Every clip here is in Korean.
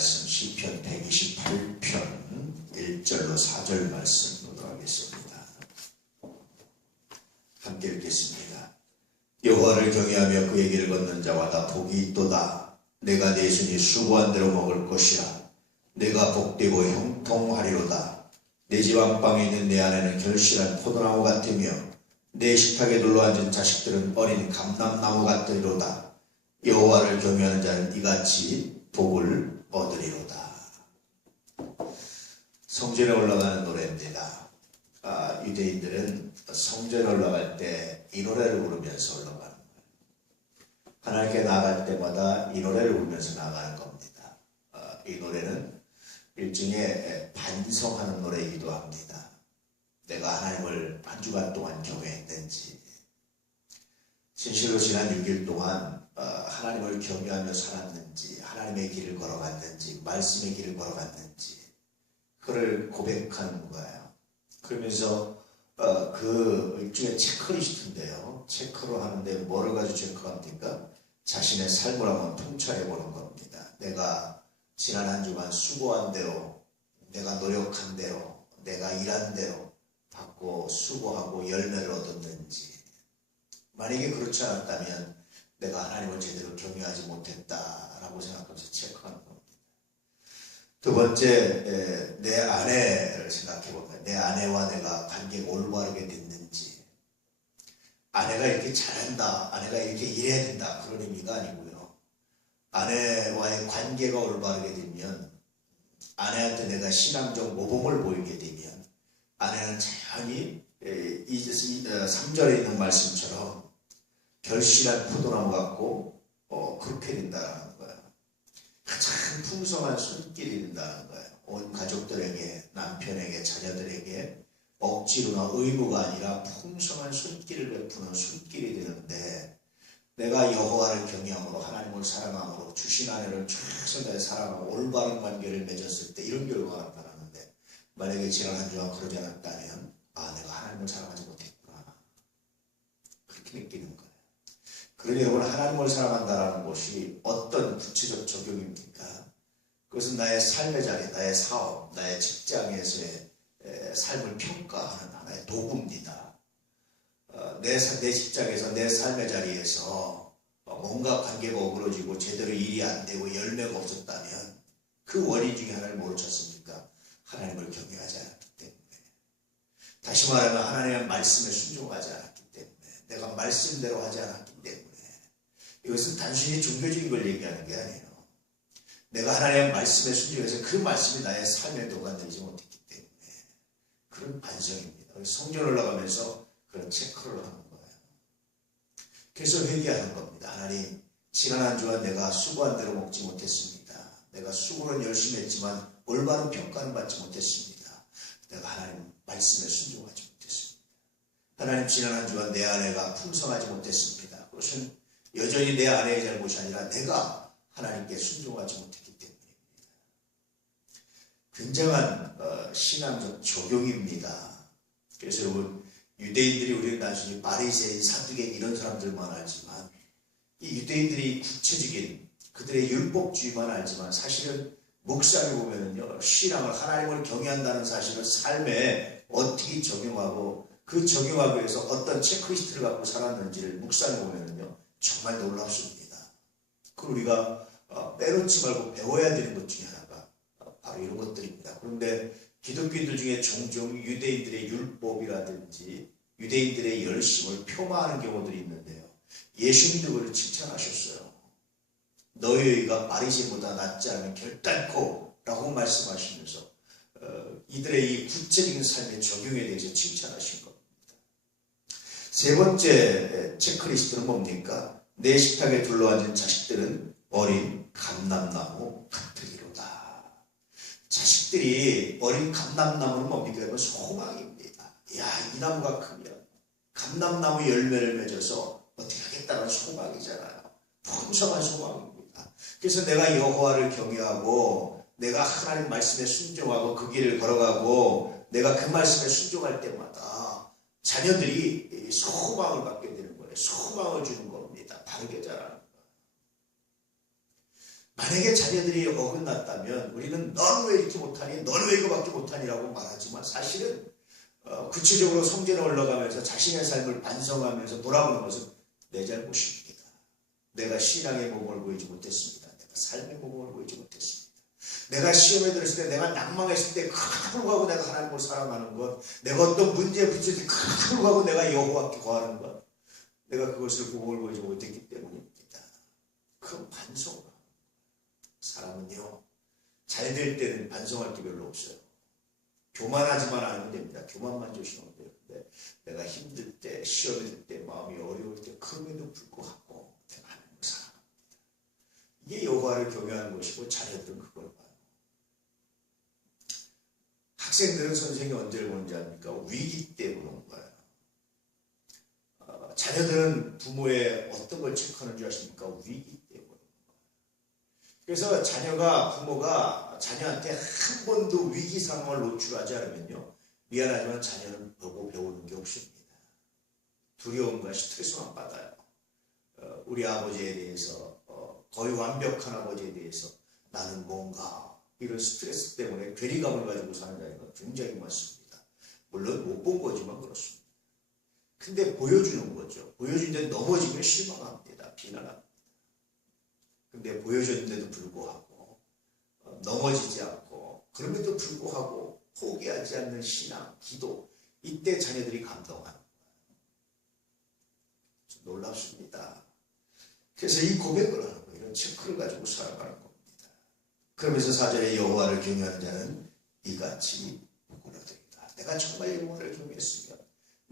말씀 시편 128편 1절로 4절 말씀 보도록 하겠습니다. 함께 읽겠습니다. 여호와를 경외하며 그의 길을 걷는 자마다 복이 있도다. 내가 내 손이 수고한 대로 먹을 것이라. 내가 복되고 형통하리로다. 내 집 안방에 있는 내 아내는 결실한 포도나무 같으며 내 식탁에 둘러앉은 자식들은 어린 감람나무 같으리로다. 여호와를 경외하는 자는 이같이 복을 얻으리로다. 성전에 올라가는 노래입니다. 유대인들은 성전에 올라갈 때 이 노래를 부르면서 올라가는 거예요. 하나님께 나아갈 때마다 이 노래를 부르면서 나아가는 겁니다. 이 노래는 일종의 반성하는 노래이기도 합니다. 내가 하나님을 한 주간 동안 경외했는지, 진실로 지난 6일 동안 하나님을 경외하며 살았는지, 하나님의 길을 걸어갔는지, 말씀의 길을 걸어갔는지, 그를 고백하는 거예요. 그러면서 그 일종의 체크리스트인데요. 체크로 하는데 뭐를 가지고 체크합니까? 자신의 삶을 한번 통찰해 보는 겁니다. 내가 지난 한 주간 수고한 대로, 내가 노력한 대로, 내가 일한 대로 받고 수고하고 열매를 얻었는지, 만약에 그렇지 않았다면 내가 하나님을 제대로 경외하지 못했다라고 생각하면서 체크하는 겁니다. 두 번째, 내 아내를 생각해 보면 내 아내와 내가 관계가 올바르게 됐는지, 아내가 이렇게 잘한다, 아내가 이렇게 일해야 된다, 그런 의미가 아니고요. 아내와의 관계가 올바르게 되면, 아내한테 내가 신앙적 모범을 보이게 되면 아내는 자연히 3절에 있는 말씀처럼 결실한 포도나무 같고 그렇게 된다는 거예요. 가장 풍성한 손길이 된다는 거예요. 온 가족들에게, 남편에게, 자녀들에게 억지로나 의무가 아니라 풍성한 손길을 베푸는 손길이 되는데, 내가 여호와를 경외함으로, 하나님을 사랑함으로, 주신 아내를 최선을 다해 사랑하고 올바른 관계를 맺었을 때 이런 결과가 나타나는데, 만약에 지난 한 주간 그러지 않았다면 내가 하나님을 사랑하지 못했구나, 그렇게 느끼는 거예요. 그러니 여러분, 하나님을 사랑한다는 것이 어떤 구체적 적용입니까? 그것은 나의 삶의 자리, 나의 사업, 나의 직장에서의 삶을 평가하는 하나의 도구입니다. 내 직장에서, 내 삶의 자리에서 뭔가 관계가 어그러지고 제대로 일이 안 되고 열매가 없었다면 그 원인 중에 하나를 뭐로 찾습니까? 하나님을 경외하지 않았기 때문에. 다시 말하면 하나님의 말씀에 순종하지 않았기 때문에, 내가 말씀대로 하지 않았기 때문에. 이것은 단순히 종교적인 걸 얘기하는 게 아니에요. 내가 하나님의 말씀에 순종해서 그 말씀이 나의 삶에 녹아내리지 못했기 때문에 그런 반성입니다. 성전 올라가면서 그런 체크를 하는 거예요. 그래서 회개하는 겁니다. 하나님, 지난 한 주간 내가 수고한 대로 먹지 못했습니다. 내가 수고는 열심히 했지만 올바른 평가는 받지 못했습니다. 내가 하나님 말씀에 순종하지 못했습니다. 하나님, 지난 한 주간 내 아내가 풍성하지 못했습니다. 그것은 여전히 내 아내의 잘못이 아니라 내가 하나님께 순종하지 못했기 때문입니다. 굉장한 신앙적 적용입니다. 그래서 여러분, 유대인들이, 우리는 단순히 바리새인, 사두개인 이런 사람들만 알지만, 이 유대인들이 구체적인 그들의 율법주의만 알지만, 사실은 묵상해 보면은요, 신앙을, 하나님을 경외한다는 사실을 삶에 어떻게 적용하고, 그 적용하기 위해서 어떤 체크리스트를 갖고 살았는지를 묵상해 보면은요, 정말 놀랍습니다. 그걸 우리가 빼놓지 말고 배워야 되는 것 중에 하나가 바로 이런 것들입니다. 그런데 기독교인들 중에 종종 유대인들의 율법이라든지 유대인들의 열심을 폄하하는 경우들이 있는데요. 예수님도 그를 칭찬하셨어요. 너희 의가 바리새인보다 낫지 않으면 결단코 라고 말씀하시면서 이들의 이 구체적인 삶의 적용에 대해서 칭찬하신 겁니다. 세 번째 체크리스트는 뭡니까? 내 식탁에 둘러앉은 자식들은 어린 감람나무 같으리로다. 자식들이 어린 감람나무는 뭡니까? 이건 소망입니다. 이 나무가 크면 감람나무 열매를 맺어서 어떻게 하겠다는 소망이잖아요. 풍성한 소망입니다. 그래서 내가 여호와를 경외하고 내가 하나님 말씀에 순종하고 그 길을 걸어가고 내가 그 말씀에 순종할 때마다 자녀들이 소망을 갖게 되는 거예요. 소망을 주는 겁니다. 바르게 자라는 거. 만약에 자녀들이 어긋났다면 우리는 넌 왜 이렇게 못하니? 넌 왜 이거밖에 못하니라고 말하지만 사실은 구체적으로 성전에 올라가면서 자신의 삶을 반성하면서 돌아보는 것은 내 잘못입니다. 내가 신앙의 모범을 보이지 못했습니다. 내가 삶의 모범을 보이지 못했습니다. 내가 시험에 들었을 때, 내가 낭망했을 때 그럼에도 불구하고 내가 하나님을 사랑하는 것, 내가 어떤 문제에 부딪혔을 때 그럼에도 불구하고 내가 여호와께 거하는 것, 내가 그것을 모범을 보이지 못했기 때문입니다. 그 반성을 사람은요, 잘 될 때는 반성할 게 별로 없어요. 교만하지만 않으면 됩니다. 교만만 조심하면 돼요. 근데 내가 힘들 때, 시험에 들 때, 마음이 어려울 때, 그럼에도 불구하고 내가 하나님을 사랑합니다. 이게 여호와를 경외하는 것이고, 자녀들은 그걸 봐요. 학생들은 선생이 언제를 보는지 압니까? 위기 때 보는 거예요. 자녀들은 부모의 어떤 걸 체크하는 줄 아십니까? 위기 때 보는 거예요. 그래서 부모가 자녀한테 한 번도 위기 상황을 노출하지 않으면요, 미안하지만 자녀는 보고 배우는 게 없습니다. 두려움과 스트레스만 받아요. 우리 아버지에 대해서, 거의 완벽한 아버지에 대해서 나는 뭔가 이런 스트레스 때문에 괴리감을 가지고 사는 자가 굉장히 많습니다. 물론 못 본 거지만 그렇습니다. 근데 보여주는 거죠. 보여주는데 넘어지면 실망합니다. 비난합니다. 근데 보여줬는데도 불구하고 넘어지지 않고, 그럼에도 불구하고 포기하지 않는 신앙, 기도, 이때 자녀들이 감동하는 거예요. 좀 놀랍습니다. 그래서 이 고백을 하는 거예요. 이런 체크를 가지고 살아가는 겁니다. 그러면서 4절에 여호와를 경외하는 자는 이같이 부끄러워드리다. 내가 정말 여호와를 경외했으면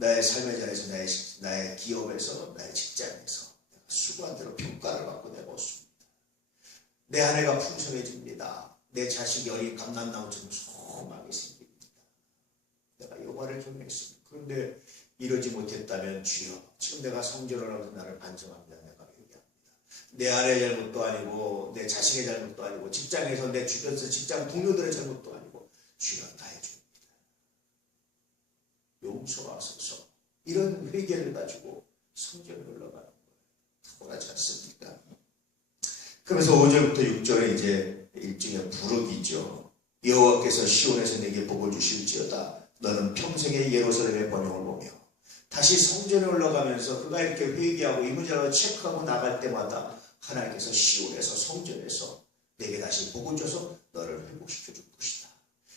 나의 삶의 자리에서, 나의 기업에서, 나의 직장에서 내가 수고한 대로 평가를 받고 내가 얻습니다. 내 아내가 풍성해집니다. 내 자식이 어린 감람나무처럼 소망이 생깁니다. 내가 여호와를 경외했습니다. 그런데 이러지 못했다면 주여, 지금 내가 성전을 하면서 나를 반성합니다. 내가 회개합니다. 내 아내의 잘못도 아니고 내 자식의 잘못도 아니고 직장에서 내 주변에서 직장 동료들의 잘못도 아니고 주여 다 해줍니다. 용서하소서. 이런 회개를 가지고 성전에 올라가는 거예요. 탁월하지 않습니까? 그러면서 5절부터 6절에 이제 일종의 부르기죠. 여호와께서 시온에서 내게 복을 주실지어다. 너는 평생의 예루살렘의 번영을 보며. 다시 성전에 올라가면서 그가 이렇게 회개하고 이 문제를 체크하고 나갈 때마다 하나님께서 시온에서, 성전에서 내게 다시 복을 줘서 너를 회복시켜 줄 것이다.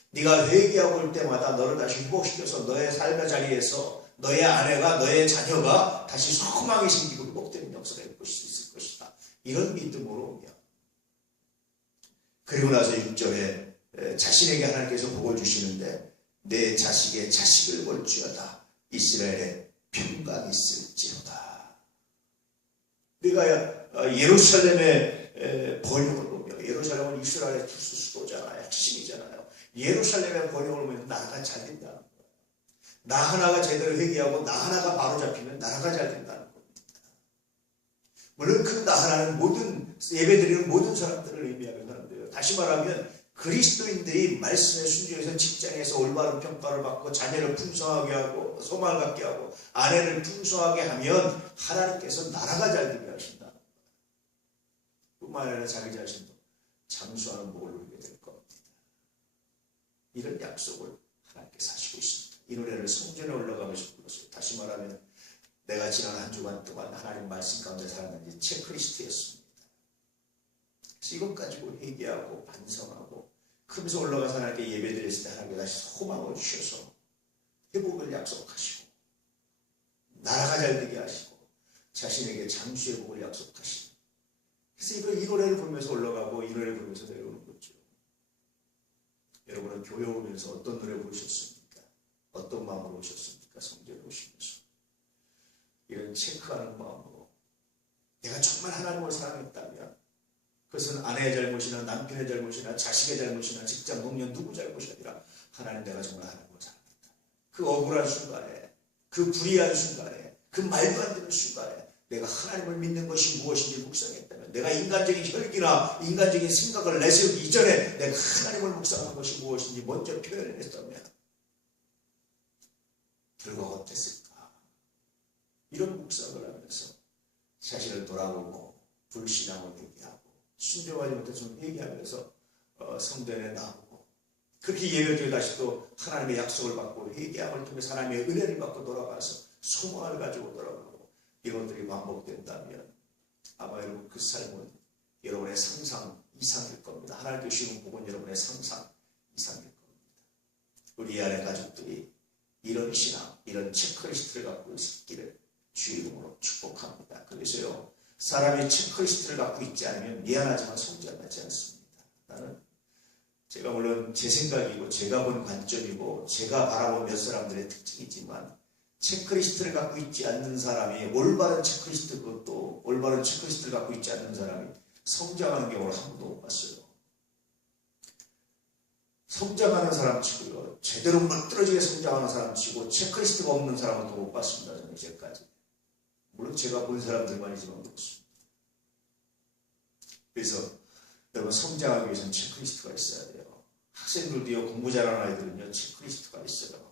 네가 회개하고 올 때마다 너를 다시 회복시켜서 너의 삶의 자리에서 너의 아내가, 너의 자녀가 다시 소망이 생기고 회복되는 역사가 있을 것이다. 이런 믿음으로 오며, 그리고 나서 6절에 자신에게 하나님께서 복을 주시는데 내 자식의 자식을 볼지어다. 이스라엘에 평강이 있을지어다. 내가 예루살렘의 번영을 보며, 예루살렘은 이스라엘의 수도잖아요. 핵심이잖아요. 예루살렘의 번영을 보면 나라가 잘 된다는 거예요. 나 하나가 제대로 회개하고 나 하나가 바로 잡히면 나라가 잘 된다는 겁니다. 물론 그 나 하나는 모든 예배드리는 모든 사람들을 의미하는 사람들이에요. 다시 말하면 그리스도인들이 말씀에 순종해서 직장에서 올바른 평가를 받고 자녀를 풍성하게 하고 소망을 갖게 하고 아내를 풍성하게 하면 하나님께서 나라가 잘 되게 하신다. 뿐만 아니라 자기 자신도 장수하는 복을 누리게 될 겁니다. 이런 약속을 하나님께서 하시고 있습니다. 이 노래를 성전에 올라가면서 불렀어요. 다시 말하면 내가 지난 한 주간 동안 하나님 말씀 가운데 살았는지 체크리스트였습니다. 그래서 이것 가지고 회개하고 반성하고 그러면서 올라가서 하나님께 예배드렸을 때 하나님께 다시 소망을 주셔서 회복을 약속하시고 나라가 잘 되게 하시고 자신에게 장수의 복을 약속하시고, 그래서 이 노래를 부르면서 올라가고 이 노래를 부르면서 내려오는 거죠. 여러분은 교회 오면서 어떤 노래 부르셨습니까? 어떤 마음으로 오셨습니까? 성전에 오시면서 이런 체크하는 마음으로 내가 정말 하나님을 사랑했다면 그것은 아내의 잘못이나 남편의 잘못이나 자식의 잘못이나 직장 동료 누구 잘못이 아니라 하나님, 내가 정말 하나님을 사랑했다. 그 억울한 순간에, 그 불의한 순간에, 그 말도 안 되는 순간에 내가 하나님을 믿는 것이 무엇인지 묵상했다면, 내가 인간적인 혈기나 인간적인 생각을 내세우기 이전에 내가 하나님을 묵상한 것이 무엇인지 먼저 표현했다면 결과가 어땠을까? 이런 묵상을 하면서 자신을 돌아보고 불신앙을 회개하고 순종하지 못해서 회개하면서 성전에 나오고 그렇게 예배드려 다시 또 하나님의 약속을 받고 회개함을 통해서 하나님의 은혜를 받고 돌아가서 소망을 가지고 돌아가고 이것들이 반복된다면 아마 여러분 그 삶은 여러분의 상상 이상일 겁니다. 하나님 주시는 복은 여러분의 상상 이상일 겁니다. 우리 안의 가족들이 이런 신앙, 이런 체크리스트를 갖고 있기를 주의 이름으로 축복합니다. 그래서요, 사람이 체크리스트를 갖고 있지 않으면 미안하지만 성장하지 않습니다. 나는 제가 물론 제 생각이고 제가 본 관점이고 제가 바라본 몇 사람들의 특징이지만 체크리스트를 갖고 있지 않는 사람이 올바른 체크리스트 그것도 올바른 체크리스트를 갖고 있지 않는 사람이 성장하는 경우를 한 번도 못 봤어요. 성장하는 사람 치고요. 제대로 멋들어지게 성장하는 사람 치고 체크리스트가 없는 사람은 또 못 봤습니다. 저는 이제까지. 물론 제가 본 사람들만이지만 그렇습니다. 그래서 여러분 성장하기 위해서는 체크리스트가 있어야 돼요. 학생들도요. 공부 잘하는 아이들은요. 체크리스트가 있어요.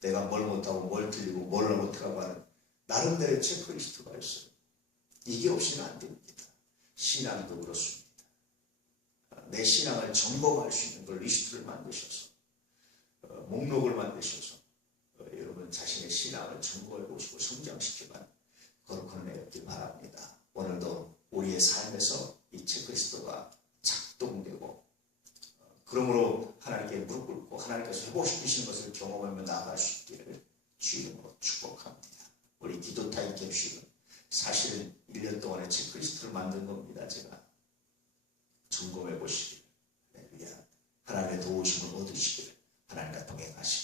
내가 뭘 못하고 뭘 틀리고 뭘 못하고 하는 나름대로의 체크리스트가 있어요. 이게 없이는 안 됩니다. 신앙도 그렇습니다. 내 신앙을 점검할 수 있는 걸 리스트를 만드셔서 목록을 만드셔서 여러분 자신의 신앙을 점검해 보시고 성장시키면 거룩한 은혜 얻기 바랍니다. 오늘도 우리의 삶에서 이 체크리스트가 작동되고 그러므로 하나님께 무릎 꿇고 하나님께서 회복시키신 것을 경험하며 나아갈 수 있기를 주 이름으로 축복합니다. 우리 기도 타임 캡슐은 사실은 1년 동안의 체크리스트를 만든 겁니다. 제가 점검해 보시길 하나님의 도우심을 얻으시기를 하나님과 동행하시길